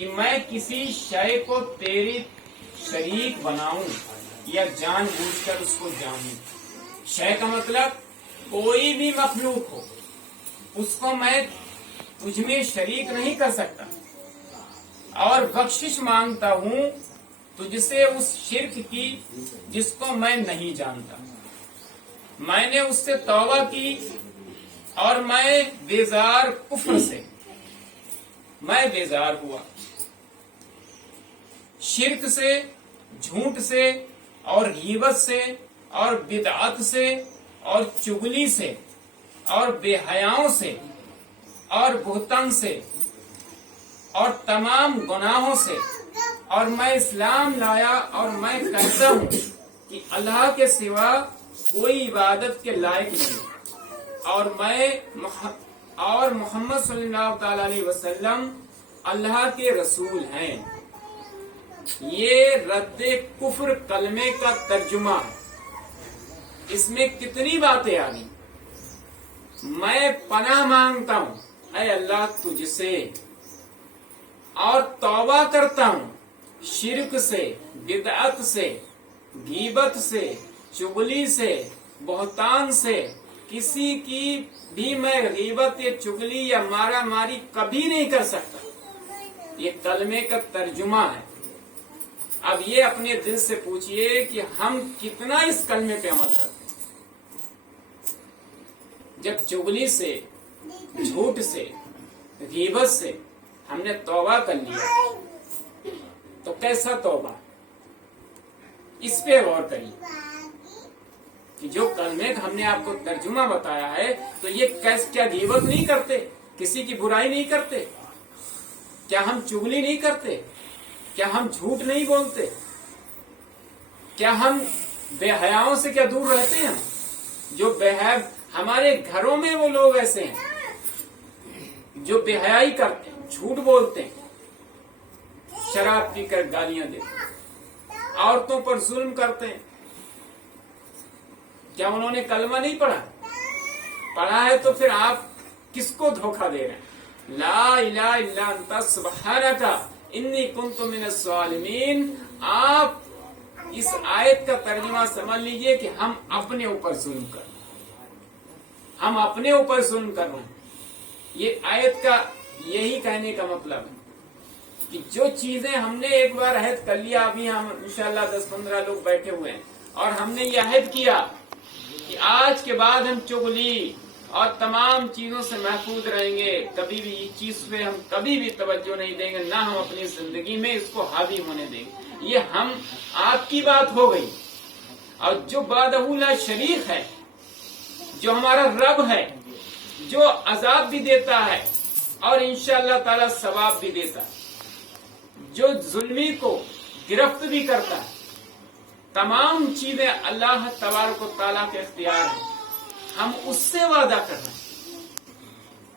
کہ میں کسی شے کو تیری شریک بناؤں یا جان بوجھ کر اس کو جانوں. شے کا مطلب کوئی بھی مخلوق ہو، اس کو میں تجھ میں شریک نہیں کر سکتا، اور بخشش مانگتا ہوں تجھ سے اس شرک کی جس کو میں نہیں جانتا. میں نے اس سے توبہ کی اور میں بیزار کفر سے میں بیزار ہوا، شرک سے، جھوٹ سے اور غیبت سے اور بدعت سے اور چغلی سے اور بے حیاؤں سے اور بہتان سے اور تمام گناہوں سے. اور میں اسلام لایا اور میں کہتا ہوں کہ اللہ کے سوا کوئی عبادت کے لائق نہیں، اور محمد صلی اللہ تعالی علیہ وسلم اللہ کے رسول ہیں. یہ رد کفر کلمے کا ترجمہ ہے. اس میں کتنی باتیں آ گئی. میں پناہ مانگتا ہوں اے اللہ تجھ سے، اور توبہ کرتا ہوں شرک سے، بدعت سے، غیبت سے، چغلی سے، بہتان سے. کسی کی بھی میں غیبت یا چغلی یا مارا ماری کبھی نہیں کر سکتا. یہ کلمے کا ترجمہ ہے. اب یہ اپنے دل سے پوچھئے کہ ہم کتنا اس کلمے پہ عمل کرتے ہیں. جب چغلی سے، جھوٹ سے، غیبت سے ہم نے توبہ کر لیا تو کیسا توبہ؟ اس پہ غور کریے کہ جو کلمے ہم نے آپ کو ترجمہ بتایا ہے تو یہ کیا غیبت نہیں کرتے؟ کسی کی برائی نہیں کرتے؟ کیا ہم چغلی نہیں کرتے؟ کیا ہم جھوٹ نہیں بولتے؟ کیا ہم بے حیاؤں سے کیا دور رہتے ہیں؟ جو بے حیا، ہمارے گھروں میں وہ لوگ ایسے ہیں جو بے حیائی کرتے ہیں، جھوٹ بولتے ہیں، شراب پی کر گالیاں دیتے ہیں، عورتوں پر ظلم کرتے ہیں. کیا انہوں نے کلمہ نہیں پڑھا؟ پڑھا ہے تو پھر آپ کس کو دھوکہ دے رہے ہیں؟ لا الہ الا انت سبحانک انی کنت من الظالمین. آپ اس آیت کا ترجمہ سمجھ لیجئے کہ ہم اپنے اوپر ظلم کر رہے ہیں، ہم اپنے اوپر ظلم کر رہے ہیں. یہ آیت کا یہی کہنے کا مطلب ہے کہ جو چیزیں ہم نے ایک بار عہد کر لیا، ابھی ہم انشاءاللہ 10-15 لوگ بیٹھے ہوئے ہیں اور ہم نے یہ عہد کیا کہ آج کے بعد ہم چغلی اور تمام چیزوں سے محفوظ رہیں گے، کبھی بھی یہ چیز پہ ہم کبھی بھی توجہ نہیں دیں گے، نہ ہم اپنی زندگی میں اس کو حاوی ہونے دیں گے. یہ ہم آپ کی بات ہو گئی. اور جو وحدہ لا شریک ہے، جو ہمارا رب ہے، جو عذاب بھی دیتا ہے اور انشاءاللہ تعالی ثواب بھی دیتا ہے، جو ظلمی کو گرفت بھی کرتا ہے، تمام چیزیں اللہ تبارک و تعالیٰ کے اختیار ہیں. ہم اس سے وعدہ کر رہے ہیں،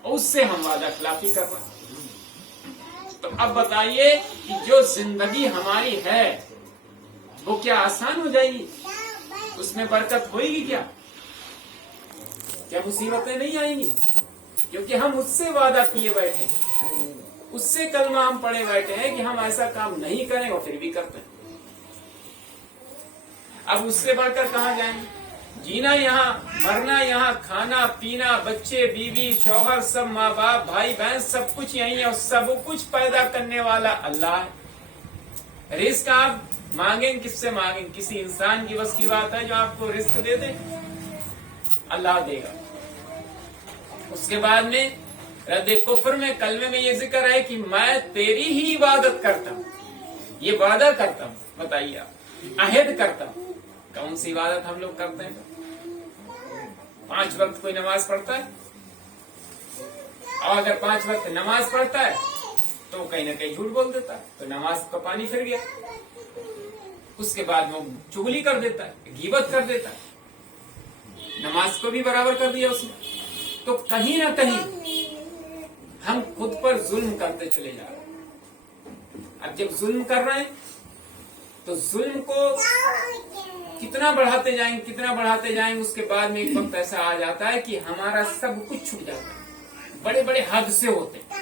اس سے ہم وعدہ خلافی کر رہے ہیں. تو اب بتائیے کہ جو زندگی ہماری ہے وہ کیا آسان ہو جائے گی؟ اس میں برکت ہوئے گی؟ کیا مصیبتیں نہیں آئیں گی؟ کیونکہ ہم اس سے وعدہ کیے بیٹھے ہیں، اس سے کلمہ ہم پڑھے بیٹھے ہیں کہ ہم ایسا کام نہیں کریں اور پھر بھی کرتے ہیں. اب اس سے بڑھ کر کہاں جائیں گے؟ جینا یہاں، مرنا یہاں، کھانا پینا، بچے بیوی شوہر سب، ماں باپ بھائی بہن سب کچھ یہیں ہے، اور سب کچھ پیدا کرنے والا اللہ ہے. رزق آپ مانگیں کس سے مانگیں؟ کسی انسان کی بس کی بات ہے جو آپ کو رزق دے دے؟ اللہ دے گا. اس کے بعد میں رد کفر میں کلمے میں یہ ذکر ہے کہ میں تیری ہی عبادت کرتا ہوں. یہ وعدہ کرتا ہوں. بتائیے آپ، عہد کرتا ہوں. کون سی عبادت ہم لوگ کرتے ہیں؟ 5 وقت کوئی نماز پڑھتا ہے؟ اور اگر 5 وقت نماز پڑھتا ہے تو کہیں نہ کہیں جھوٹ بول دیتا ہے، تو نماز کا پانی پھر گیا. اس کے بعد وہ چغلی کر دیتا ہے، غیبت کر دیتا ہے، نماز کو بھی برابر کر دیا اس نے. تو کہیں نہ کہیں ہم خود پر ظلم کرتے چلے جا رہے ہیں. اب جب ظلم کر رہے ہیں تو ظلم کو کتنا بڑھاتے جائیں گے، اس کے بعد میں ایک وقت ایسا آ جاتا ہے کہ ہمارا سب کچھ چھوٹ جاتا ہے. بڑے بڑے حادثے ہوتے ہیں.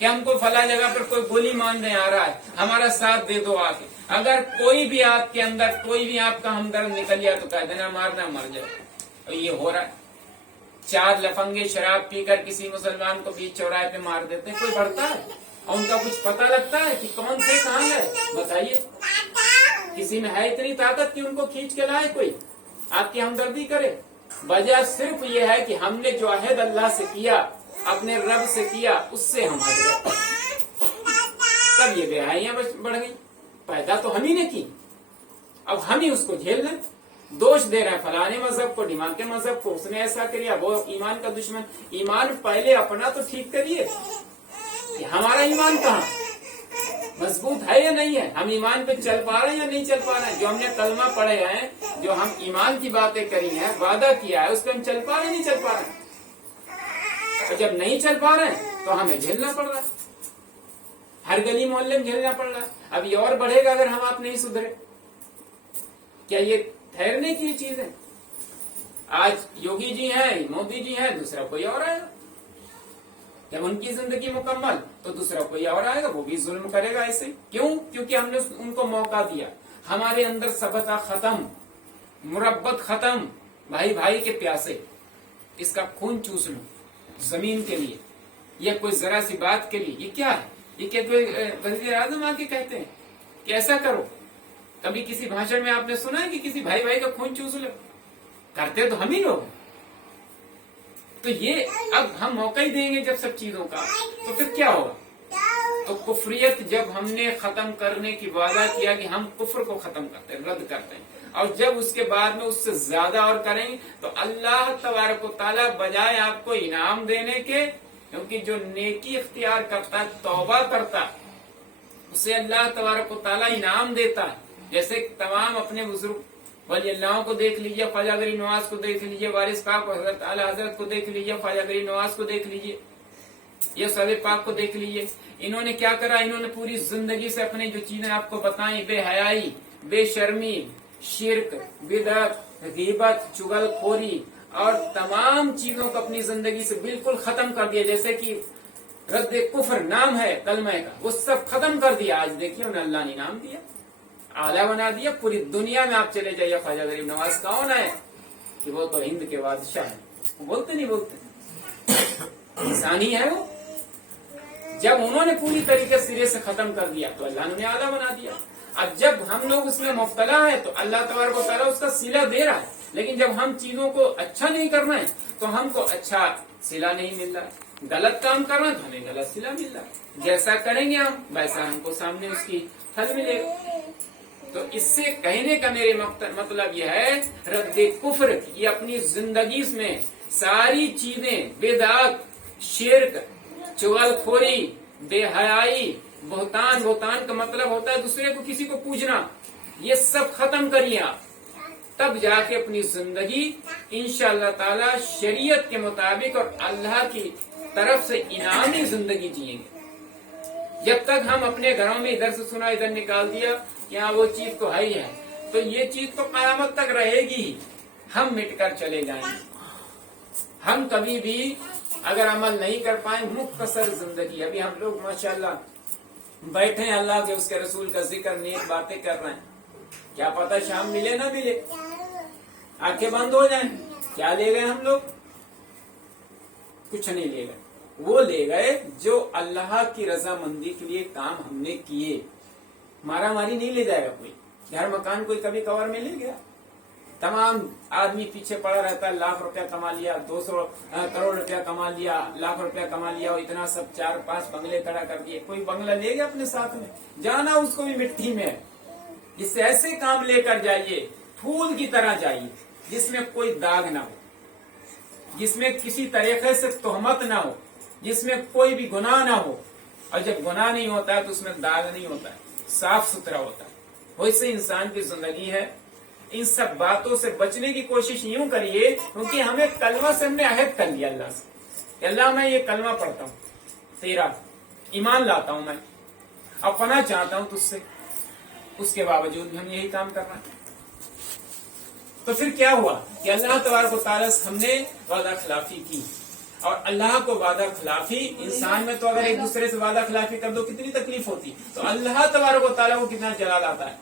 کہ ہم کو فلاں جگہ پر کوئی گولی مارنے آ رہا ہے، ہمارا ساتھ دے دو آ کے. اگر کوئی بھی آپ کے اندر کوئی بھی آپ کا ہمدرد نکل گیا تو کہہ دینا مارنا مر جائے. اور یہ ہو رہا ہے. 4 لفنگے شراب پی کر کسی مسلمان کو بیچ چوراہے پہ مار دیتے ہیں. کوئی بڑھتا ہے اور ان کا کچھ پتہ لگتا ہے کہ کون تھے کہاں گئے؟ بتائیے. کسی میں ہے اتنی طاقت کہ ان کو کھینچ کے لائے کوئی آپ کی ہمدردی کرے؟ وجہ صرف یہ ہے کہ ہم نے جو عہد اللہ سے کیا، اپنے رب سے کیا، اس سے ہم ہٹ گئے. تب یہ بے حیاں بڑھ گئی. پیدا تو ہم ہی نے کی، اب ہم ہی اس کو جھیل لیں. دوش دے رہے ہیں فلانے مذہب کو، ڈھیماکے کے مذہب کو، اس نے ایسا کیا، وہ ایمان کا دشمن. ایمان پہلے اپنا تو ٹھیک کریے کہ ہمارا ایمان کہاں مضبوط ہے یا نہیں ہے، ہم ایمان پہ چل پا رہے ہیں یا نہیں چل پا رہے ہیں. جو ہم نے کلمہ پڑھے ہیں، جو ہم ایمان کی باتیں کری ہیں، وعدہ کیا ہے، اس پہ ہم چل پا رہے ہیں نہیں چل پا رہے ہیں. اور جب نہیں چل پا رہے ہیں تو ہمیں جھیلنا پڑ رہا ہے. ہر گلی محلے میں جھیلنا پڑ رہا ہے. اب یہ اور بڑھے گا اگر ہم آپ نہیں سدھرے. کیا یہ ٹھہرنے کی چیز ہے؟ آج یوگی جی ہیں، مودی جی ہیں، دوسرا کوئی اور آئے گا. جب ان کی زندگی مکمل تو دوسرا کوئی اور آئے گا، وہ بھی ظلم کرے گا ایسے. کیوں؟ کیونکہ ہم نے ان کو موقع دیا. ہمارے اندر سبتا ختم، مربت ختم. بھائی بھائی کے پیاسے، اس کا خون چوس لو زمین کے لیے، یا کوئی ذرا سی بات کے لیے. یہ کیا ہے؟ یہ کہ کوئی وزیر اعظم آ کے کہتے ہیں کہ ایسا کرو. کبھی کسی بھاشن میں آپ نے سنا ہے کہ کسی بھائی بھائی کا خون چوس لو؟ کرتے تو ہم ہی لوگ. تو یہ اب ہم موقع ہی دیں گے جب سب چیزوں کا، تو پھر کیا ہوگا؟ تو کفریت جب ہم نے ختم کرنے کی وعدہ کیا کہ ہم کفر کو ختم کرتے ہیں، رد کرتے ہیں، اور جب اس کے بعد میں اس سے زیادہ اور کریں گے تو اللہ تبارک و تعالیٰ بجائے آپ کو انعام دینے کے، کیونکہ جو نیکی اختیار کرتا ہے، توبہ کرتا ہے، اسے اللہ تبارک و تعالیٰ انعام دیتا ہے. جیسے تمام اپنے بزرگ ولی اللہ کو دیکھ لیجیے، خواجہ غریب نواز کو دیکھ لیجیے، وارث پاک حضرت اعلی حضرت کو دیکھ لیجیے، خواجہ غریب نواز کو دیکھ لیجیے، یہ صحابہ پاک کو دیکھ لیجیے. انہوں نے کیا کرا؟ انہوں نے پوری زندگی سے اپنے جو چیزیں آپ کو بتائیں، بے حیائی، بے شرمی، شرک، بدعت، غیبت، چغل خوری اور تمام چیزوں کو اپنی زندگی سے بالکل ختم کر دیا. جیسے کہ رد کفر نام ہے کلمہ کا، وہ سب ختم کر دیا. آج دیکھیے انہیں اللہ نے انعام دیا، اعلیٰ بنا دیا. پوری دنیا میں آپ چلے جائیے، خواجہ غریب نواز کون ہے کہ وہ تو ہند کے بادشاہ ہیں. وہ بولتے نہیں بولتے، انسانی ہے وہ. جب انہوں نے پوری طریقے سرے سے ختم کر دیا تو اللہ نے انہیں اعلیٰ بنا دیا. اب جب ہم لوگ اس میں مبتلا ہیں تو اللہ تبارک و تعالیٰ اس کا صلہ دے رہا ہے. لیکن جب ہم چیزوں کو اچھا نہیں کر رہے ہیں تو ہم کو اچھا صلہ نہیں مل رہا ہے. غلط کام کر رہے ہیں تو ہمیں غلط صلہ مل رہا ہے. جیسا کریں گے ہم ویسا ہم کو سامنے اس کی پھل ملے گا. تو اس سے کہنے کا میرے مطلب یہ ہے، رد کفر یہ اپنی زندگی میں ساری چیزیں، بدعت، شرک، چغل خوری، بے حیائی، بہتان. بہتان کا مطلب ہوتا ہے دوسرے کو کسی کو پوجنا. یہ سب ختم کریے آپ، تب جا کے اپنی زندگی انشاءاللہ تعالی شریعت کے مطابق اور اللہ کی طرف سے انعامی زندگی جئیں گے. جب تک ہم اپنے گھروں میں ادھر سے سنا ادھر نکال دیا، یہاں وہ چیز تو ہے ہی ہے، تو یہ چیز تو قیامت تک رہے گی. ہم مٹ کر چلے جائیں گے. ہم کبھی بھی اگر عمل نہیں کر پائیں، مختصر زندگی. ابھی ہم لوگ ماشاءاللہ بیٹھے ہیں، اللہ کے اس کے رسول کا ذکر، نیک باتیں کر رہے ہیں. کیا پتا شام ملے نہ ملے، آنکھیں بند ہو جائیں. کیا لے گئے ہم لوگ؟ کچھ نہیں لے گئے. وہ لے گئے جو اللہ کی رضا مندی کے لیے کام ہم نے کیے. مارا ماری نہیں لے جائے گا کوئی. گھر مکان کوئی کبھی کور میں لے گیا؟ تمام آدمی پیچھے پڑا رہتا ہے. 1,00,000 روپیہ کما لیا، 200 کروڑ روپیہ کما لیا، 1,00,000 روپیہ کما لیا، اور اتنا سب 4-5 بنگلے کھڑا کر دیے. کوئی بنگلہ لے گیا اپنے ساتھ میں؟ جانا اس کو بھی مٹی میں. اس سے ایسے کام لے کر جائیے، پھول کی طرح جائیے، جس میں کوئی داغ نہ ہو، جس میں کسی طریقے سے تہمت نہ ہو، جس میں کوئی بھی گناہ نہ ہو. اور جب گناہ نہیں ہوتا ہے تو اس میں داغ نہیں ہوتا ہے، صاف ستھرا ہوتا ہے. ویسے انسان کی زندگی ہے. ان سب باتوں سے بچنے کی کوشش یوں کریے، کیونکہ ہمیں کلمہ سے ہم نے عہد کر لیا اللہ سے کہ اللہ میں یہ کلمہ پڑھتا ہوں، تیرا ایمان لاتا ہوں میں، اور پناہ چاہتا ہوں تجھ سے. اس کے باوجود بھی ہم یہی کام کر رہے ہیں. تو پھر کیا ہوا کہ اللہ تبارک و تعالیٰ سے ہم نے وعدہ خلافی کی. اور اللہ کو وعدہ خلافی، انسان میں تو اگر ایک دوسرے سے وعدہ خلافی کر دو کتنی تکلیف ہوتی، تو اللہ تبارک و تعالیٰ کو کتنا جلال آتا ہے،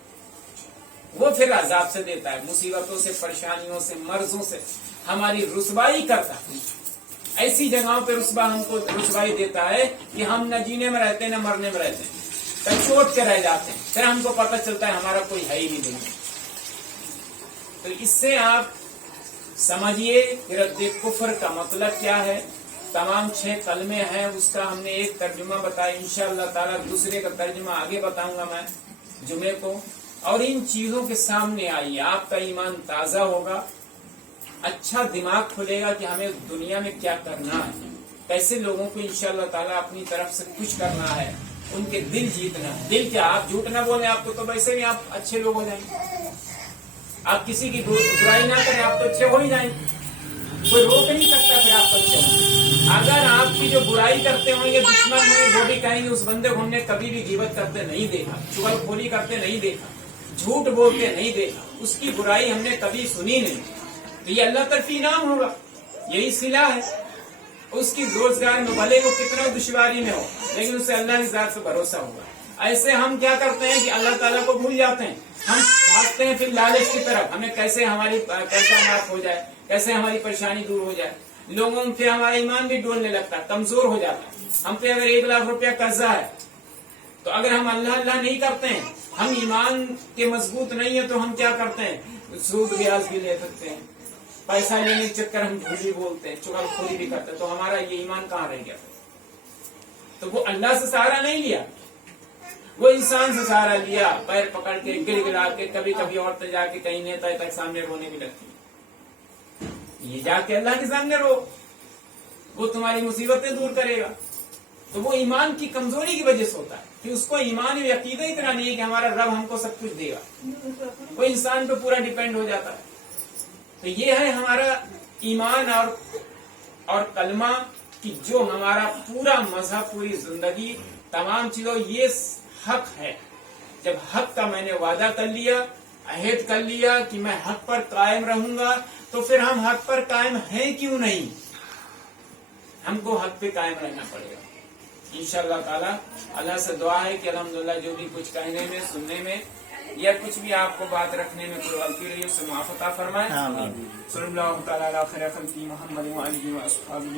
وہ پھر عذاب سے دیتا ہے، مصیبتوں سے، پریشانیوں سے، مرضوں سے ہماری رسوائی کرتا ہے، ایسی جگہوں پہ ہم کو رسوائی دیتا ہے کہ ہم نہ جینے میں رہتے ہیں نہ مرنے میں رہتے ہیں، کچوٹ کے رہ جاتے ہیں، پھر ہم کو پتہ چلتا ہے ہمارا کوئی ہے ہی نہیں دنیا۔ تو اس سے آپ سمجھیے کہ رد کفر کا مطلب کیا ہے۔ تمام 6 کلمے ہیں، اس کا ہم نے ایک ترجمہ بتایا، انشاءاللہ تعالی دوسرے کا ترجمہ آگے بتاؤں گا میں جمعے کو۔ اور ان چیزوں کے سامنے آئیے، آپ کا ایمان تازہ ہوگا، اچھا دماغ کھلے گا کہ ہمیں دنیا میں کیا کرنا ہے، کیسے لوگوں کو انشاءاللہ تعالی اپنی طرف سے کچھ کرنا ہے، ان کے دل جیتنا ہے۔ دل کیا، آپ جھوٹ نہ بولیں، آپ کو تو ویسے بھی آپ اچھے لوگ ہو جائیں گے، آپ کسی کی برائی نہ کریں، آپ تو اچھے ہو ہی جائیں گے، کوئی روک نہیں سکتا پھر آپ کو اچھے ہوں۔ اگر آپ کی جو برائی کرتے ہوں گے دشمن ہیں، وہ بھی کہیں گے اس بندے کو ہم نے کبھی بھی غیبت کرتے نہیں دیکھا، چغل خوری کرتے نہیں دیکھا، جھوٹ بولتے نہیں دیکھا، اس کی برائی ہم نے کبھی سنی نہیں، تو یہ اللہ طرف انعام ہوگا، یہی صلہ ہے۔ اس کی روزگار میں بھلے وہ کتنا دشواری میں ہو، لیکن اسے اللہ کی ذات سے بھروسہ ہوگا۔ ایسے ہم کیا کرتے ہیں کہ اللہ تعالیٰ کو بھول جاتے ہیں، ہم بھاگتے ہیں پھر لالچ کی طرف، ہمیں کیسے ہماری پیسہ معاف ہو جائے، کیسے ہماری پریشانی دور ہو جائے، لوگوں میں پھر ہمارا ایمان بھی ڈولنے لگتا ہے، کمزور ہو جاتا ہے۔ ہم پہ اگر 1 لاکھ روپیہ قرضہ ہے تو اگر ہم اللہ نہیں کرتے ہیں، ہم ایمان کے مضبوط نہیں ہیں، تو ہم کیا کرتے ہیں، سود بیاج بھی لے سکتے ہیں، پیسہ لینے کے چکر ہم جھوٹ بھی بولتے ہیں، چغل خوری بھی کرتے ہیں، تو ہمارا یہ ایمان کہاں رہ گیا؟ تو وہ اللہ سے سہارا نہیں لیا، وہ انسان سے سہارا لیا، پیر پکڑ کے گر گرا کے، کبھی کبھی عورتیں جا کے کہیں نیتا تک سامنے رونے بھی لگتی ہیں۔ یہ جا کے اللہ کے سامنے رو، وہ تمہاری مصیبتیں دور کرے گا۔ تو وہ ایمان کی کمزوری کی وجہ سے ہوتا ہے کہ اس کو ایمان و عقیدہ اتنا نہیں ہے کہ ہمارا رب ہم کو سب کچھ دے گا، وہ انسان پہ پورا ڈیپینڈ ہو جاتا ہے۔ تو یہ ہے ہمارا ایمان اور کلمہ کہ جو ہمارا پورا مذہب، پوری زندگی، تمام چیزوں، یہ حق ہے۔ جب حق کا میں نے وعدہ کر لیا، عہد کر لیا کہ میں حق پر قائم رہوں گا، تو پھر ہم حق پر قائم ہیں کیوں نہیں، ہم کو حق پہ قائم رہنا پڑے گا انشاءاللہ تعالی۔ اللہ سے دعا ہے کہ الحمدللہ جو بھی کچھ کہنے میں، سننے میں، یا کچھ بھی آپ کو بات رکھنے میں کوئی غلطی رہی ہے، اس سے معاف عطا فرمائے۔ صلی اللہ تعالی علی خیر خلقہ محمد و آلہ و اصحابہ